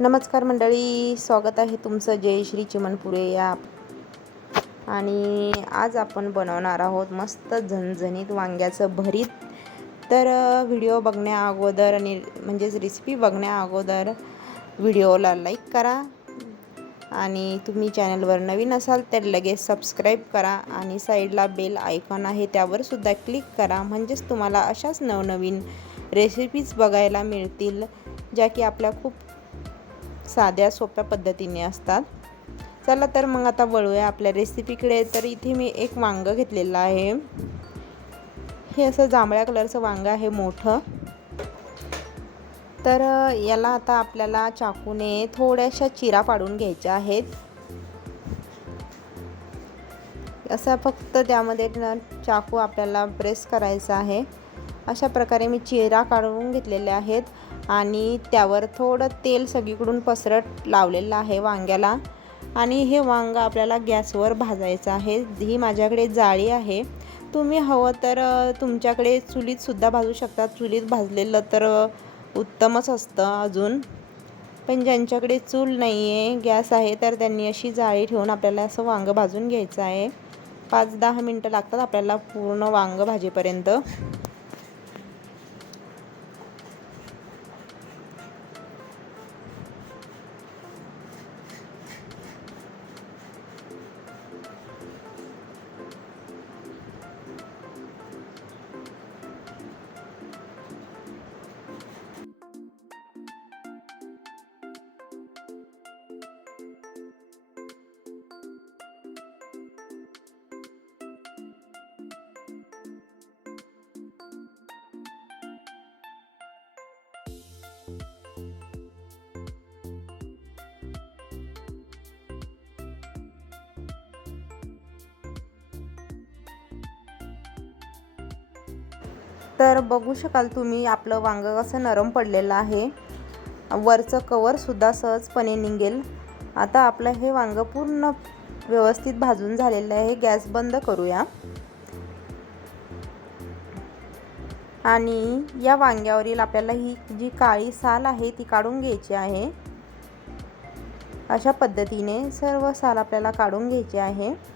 नमस्कार मंडळी स्वागत आहे तुमचं जय श्री चिमनपुरे या. आणि आज आपण बनवणार आहोत मस्त झणझणीत वांग्याचं भरीत. तर व्हिडिओ बघण्या अगोदर आणि म्हणजेच रेसिपी बघण्या अगोदर व्हिडिओला लाईक करा. आणि तुम्ही चॅनलवर नवीन असाल तर लगेच सबस्क्राईब करा आणि साईडला बेल आयकॉन आहे त्यावर सुद्धा क्लिक करा. म्हणजेच तुम्हाला अशाच नवनवीन रेसिपीज बघायला मिळतील ज्या की आपल्या खूप साध्या सोप्या पद्धतीने असतात. चला तर मग आता वळूया आपल्या रेसिपीकडे तर इथे मी एक वांगं घेतलेलं आहे. हे असं जांभळ्या कलरचं वांगं आहे मोठं. तर याला आता आपल्याला चाकूने थोड्याशा चिरा पाडून घ्यायच्या आहेत. असं फक्त त्यामध्ये चाकू आपल्याला प्रेस करायचा आहे. अशा प्रकारे मी चिरा काढून घेतलेले आहेत. आणि त्यावर थोडं तेल सगळीकडून पसरट लावलेलं आहे वांग्याला. आणि हे वांगं आपल्याला गॅसवर भाजायचं आहे. ही माझ्याकडे जाळी आहे. तुम्ही हवं तर तुमच्याकडे चुलीतसुद्धा भाजू शकता. चुलीत भाजलेलं तर उत्तमच असतं अजून. पण ज्यांच्याकडे चूल नाही आहे गॅस आहे तर त्यांनी अशी जाळी ठेवून आपल्याला असं वांगं भाजून घ्यायचं आहे. पाच दहा मिनटं लागतात आपल्याला पूर्ण वांगं भाजीपर्यंत. तर बघू शकाल तुम्ही आपलं वांगं कसं नरम पडलेलं आहे. वरचं कवरसुद्धा सहजपणे निघेल. आता आपलं हे वांगं पूर्ण व्यवस्थित भाजून झालेलं आहे. गॅस बंद करूया. आणि या वांग्यावरील आपल्याला ही जी काळी साल आहे ती काढून घ्यायची आहे. अशा पद्धतीने सर्व साल आपल्याला काढून घ्यायची आहे.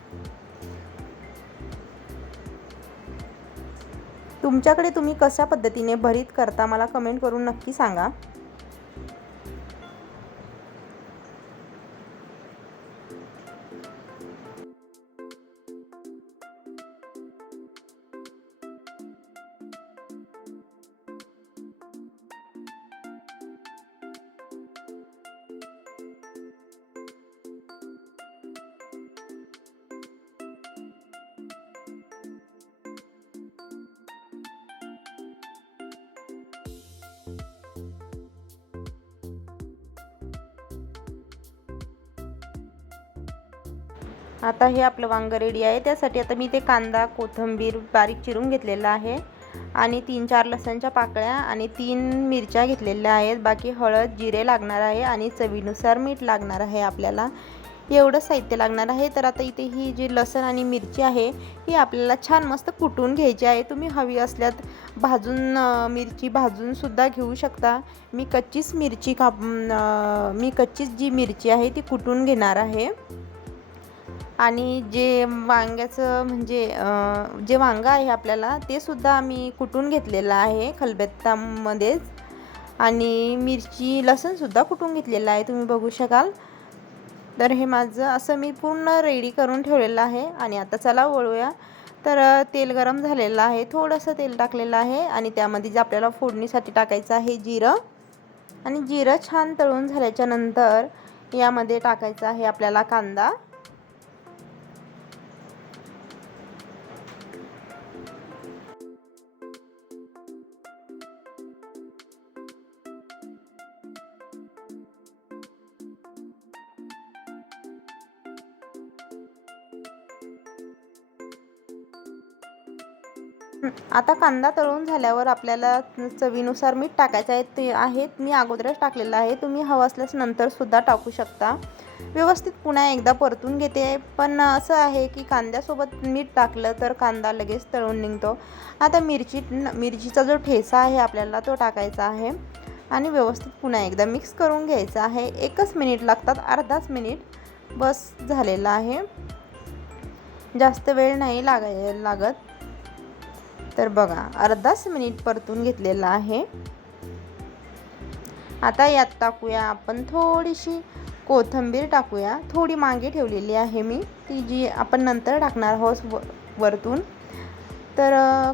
तुमच्याकडे तुम्ही कशा पद्धतीने भरीत करता मला कमेंट करून नक्की सांगा. आता हे आपलं वांगं रेडी आहे. त्यासाठी आता मी ते कांदा कोथिंबीर बारीक चिरून घेतलेला आहे. आणि तीन चार लसणच्या पाकळ्या आणि तीन मिरच्या घेतलेल्या आहेत. बाकी हळद जिरे लागणार आहे आणि चवीनुसार मीठ लागणार आहे आपल्याला. एवढं साहित्य लागणार आहे. तर आता इथे ही जी लसण आणि मिरची आहे ही आपल्याला छान मस्त कुटून घ्यायची आहे. तुम्ही हवी असल्यात भाजून मिरची भाजूनसुद्धा घेऊ शकता. मी कच्चीच मिरची काप मी कच्चीच जी मिरची आहे ती कुटून घेणार आहे. आणि जे वांग्याचं म्हणजे जे वांगं आहे आपल्याला ते सुद्धा आम्ही कुटून घेतलेलं आहे खलबत्तामध्येच आणि मिरची लसणसुद्धा कुटून घेतलेलं आहे तुम्ही बघू शकाल. तर हे माझं असं मी पूर्ण रेडी करून ठेवलेलं आहे. आणि आता चला वळूया. तर तेल गरम झालेलं आहे थोडंसं तेल टाकलेलं आहे. आणि त्यामध्ये जे आपल्याला फोडणीसाठी टाकायचं आहे जिरं. आणि जिरं छान तळून झाल्याच्यानंतर यामध्ये टाकायचं आहे आपल्याला कांदा. आता कांदा तळून झाल्यावर आपल्याला चवीनुसार मीठ टाकायचं आहे. ते आहे मी अगोदरच टाकलेलं आहे. तुम्ही हवं असल्यास नंतरसुद्धा टाकू शकता. व्यवस्थित पुन्हा एकदा परतून घेते. पण असं आहे की कांद्यासोबत मीठ टाकलं तर कांदा लगेच तळून निघतो. आता मिरची मिरचीचा जो ठेसा आहे आपल्याला तो टाकायचा आहे. आणि व्यवस्थित पुन्हा एकदा मिक्स करून घ्यायचं आहे. एकच मिनिट लागतात अर्धाच मिनिट बस झालेलं आहे. जास्त वेळ नाही लागाय लागत. तर बघा अर्धाच मिनिट परतून घेतलेला आहे. आता यात टाकूया आपण थोडीशी कोथिंबीर टाकूया. थोडी मागे ठेवलेली आहे मी. ती जी आपण नंतर टाकणार आहोत व वरतून. तर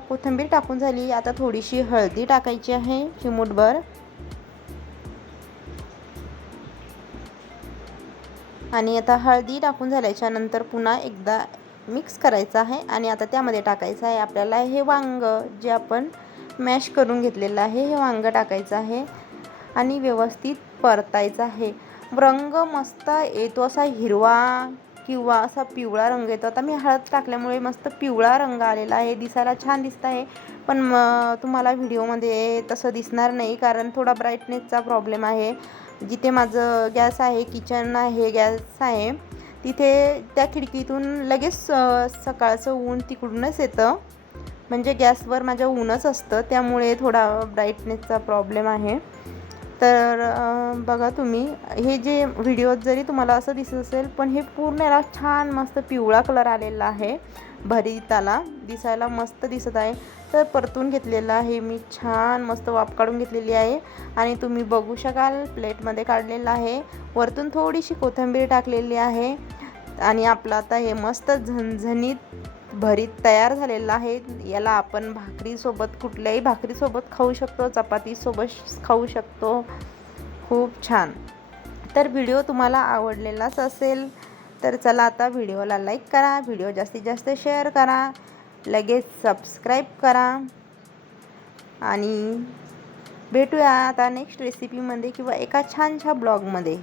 कोथिंबीर टाकून झाली. आता थोडीशी हळदी टाकायची आहे चिमूटभर. आणि आता हळदी टाकून झाल्याच्यानंतर पुन्हा एकदा मिक्स करायचं आहे आणि आता त्यामध्ये टाकायचं आहे आपल्याला हे वांग जे आपण मॅश करून घेतलेलं आहे हे वांग टाकायचं आहे आणि व्यवस्थित परतायचं आहे. रंग मस्त येतो असा हिरवा किंवा असा पिवळा रंग येतो. आता मी हळद टाकल्यामुळे मस्त पिवळा रंग आलेला आहे दिसायला छान दिसत आहे. पण म तुम्हाला व्हिडिओमध्ये तसं दिसणार नाही कारण थोडा ब्राईटनेसचा प्रॉब्लेम आहे. जिथे माझं गॅस आहे किचन आहे गॅस आहे. तिथे त्या खिडकीतून लगेच सकाळचं ऊन तिकडूनच येतं. म्हणजे गॅसवर माझ्या ऊनच असतं. त्यामुळे थोडा ब्राईटनेसचा प्रॉब्लेम आहे. तर बघा तुम्ही हे जे व्हिडिओत जरी तुम्हाला असं दिसत असेल पण हे पूर्ण याला छान मस्त पिवळा कलर आलेला आहे. भरीताला दिसायला मस्त दिसत आहे. तर परतून घेतलेलं आहे मी छान मस्त वाफ काढून घेतलेली आहे. आणि तुम्ही बघू शकाल प्लेटमध्ये काढलेलं आहे. वरतून थोडीशी कोथिंबीर टाकलेली आहे. आणि आपलं आता हे मस्त झणझणीत भरीत तयार झालेलं आहे. याला आपण भाकरीसोबत कुठल्याही भाकरीसोबत खाऊ शकतो चपातीसोबत खाऊ शकतो. खूप छान. तर व्हिडिओ तुम्हाला आवडलेलाच असेल तर चला आता व्हिडिओला लाईक करा व्हिडिओ जास्तीत जास्त शेअर करा लगेच सबस्क्राईब करा. आणि भेटूया आता नेक्स्ट रेसिपीमध्ये किंवा एका छानशा ब्लॉगमध्ये